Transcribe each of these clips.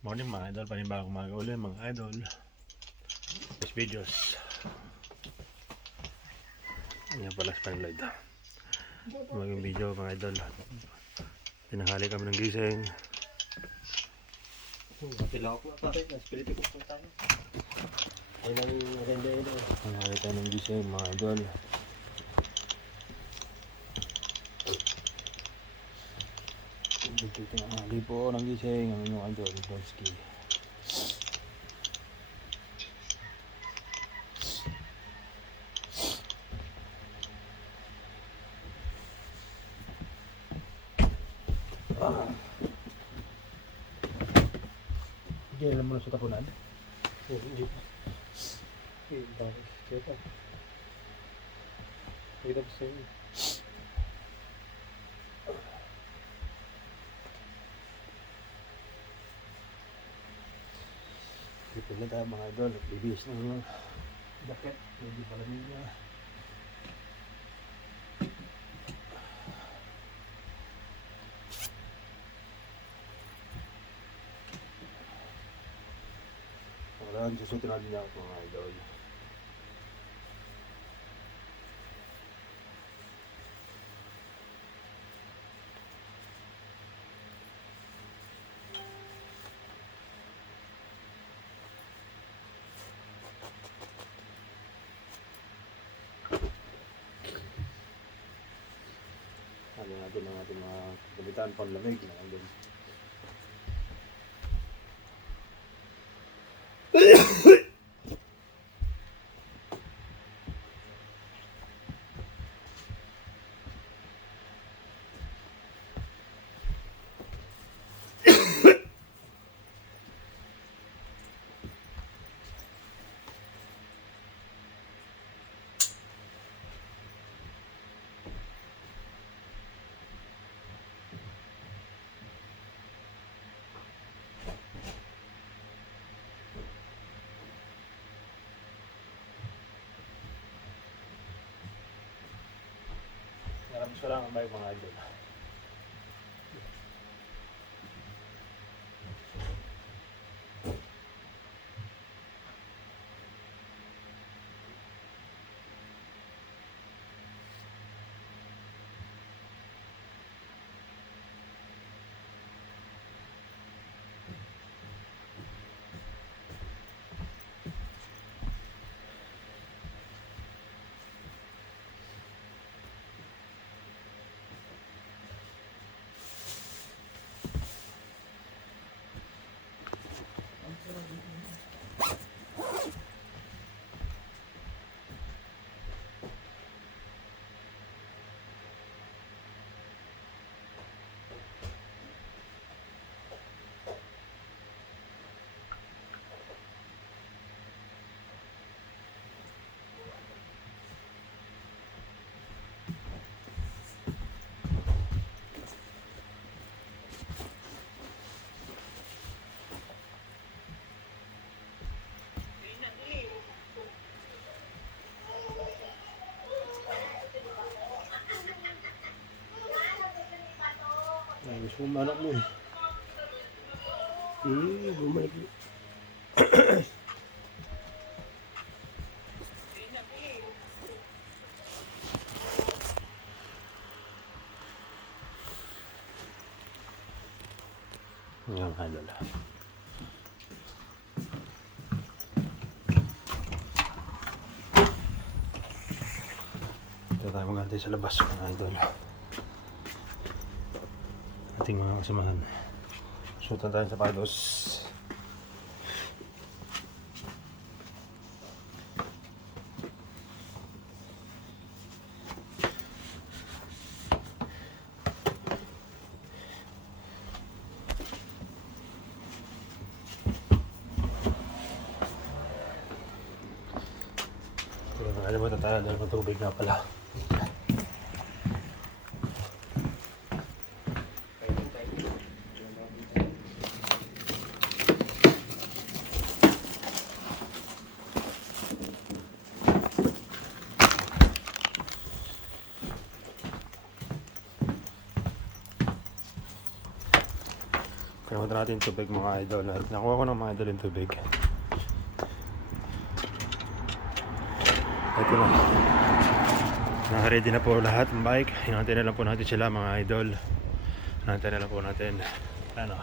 Morning mga idol, panibagong umaga ulit mga idol. Best videos. Ayan pala sa panlight. Maging video mga idol. Pinahali kami ng gising. Pilak na tayo, espiritu ko po tayo. Ay nang maganda yun. Pinahali tayo ng gising mga idol. Pinahali po ng gising ang inyong idol, Donski. Hindi alam mo na sa tapunan? Hindi pa. Eh, bakit? Kaya pa. Kita pa sa'yo. Dito na tayo mga idol, bibis ng jacket, hindi pala nila. Wala, susutin natin ako mga idol. Ano natin ang ating mga gamitan panlamig na andun. Marami ko lang ang bike mga idol. Ay, gusto mong manok mo eh. Bumalik. Yan idol. Ito tayo magantay sa labas mga idol. Ating mga kasamahan. Suotan tayo sa sapatos. Pero nakalimutan tayo dahil matubig na pala. Kaya natin tubig mga idol. At nakuha ko ng mga idol yung tubig. Ito na. Naka-ready na po lahat ng bike. Hinantay na lang po natin sila mga idol. Hinantay na lang po natin. Ano?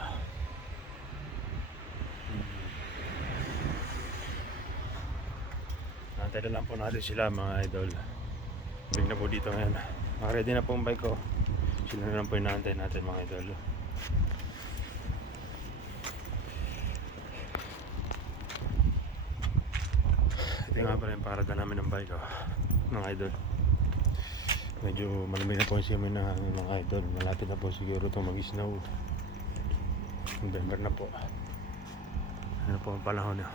Hinantay na lang po natin sila mga idol. Big na po dito ngayon. Naka-ready na po ang bike ko. Sila na lang po hinantay natin mga idol. Ito nga pala yung parada namin ng bike mga idol. Medyo malamig na po siya na mga idol. Malapit na po siguro itong mag-snow. November na po. Ano po ang panahon niya.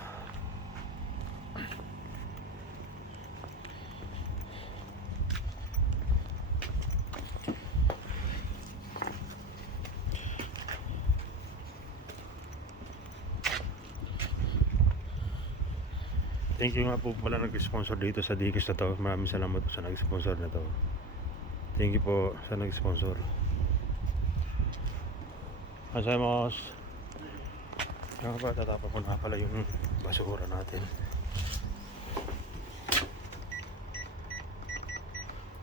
Thank you nga po pala nag-sponsor dito sa Dikis na to. Maraming salamat po sa nag-sponsor na to. Thank you po sa nag-sponsor. Asayamos. Nga pa, tatapon ko na pala yung basura natin.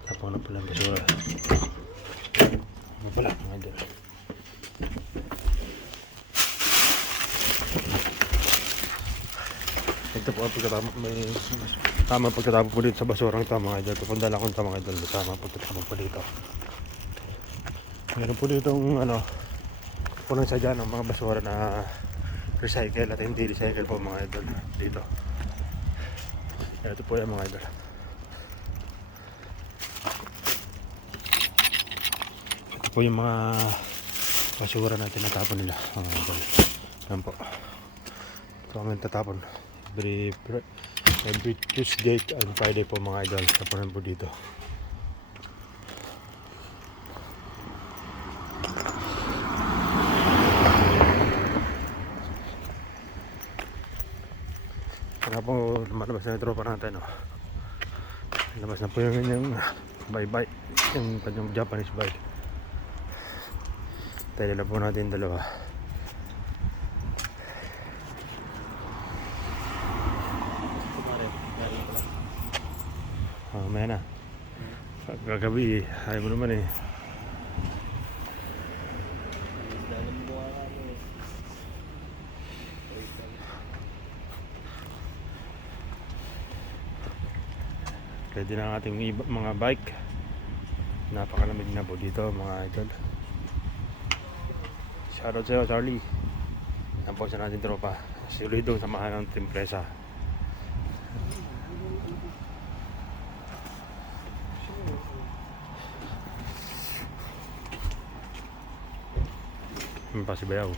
Tapon na pala yung basura. Ano pala, mga idol. Ito po ang pagkatapon, may tamang pagkatapon po dito sa basurang ito mga idol. Pupunta lang akong mga idol. Tamang pagkatapon po dito. Meron po dito ano, punong sadya ng mga basura na recycle at hindi recycle po mga idol dito. Ito po yung mga idol. Ito po yung mga basura na tinatapon nila mga idol. Yan po. Ito ang tatapon. Every Tuesday and Friday po mga idol. Tapunan po dito. Kaya po lumalabas na yung tropa natin. Labas na po yung kanyang bye-bye. Yung kanyang Japanese bike. Tayo na po natin dalawa. Mamaya na. Kagabi ayaw mo naman eh. Pwede na ang ating mga bike. Napakalamig na po dito mga idol. Shoutout sa'yo Charlie. Yan po sa natin tropa. Solido samahan ng timpresa. Pa si Bayaw.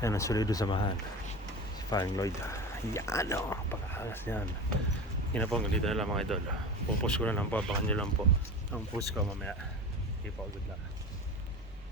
Yan ang solido samahan. Si Faring Lloyd. Yan o. Pagkakas yan. Yan na po. Ganito na lang mga idol. Pupost ko na lang po. Abangan nyo lang po. Ang post ko mamaya. Sige po. Good luck.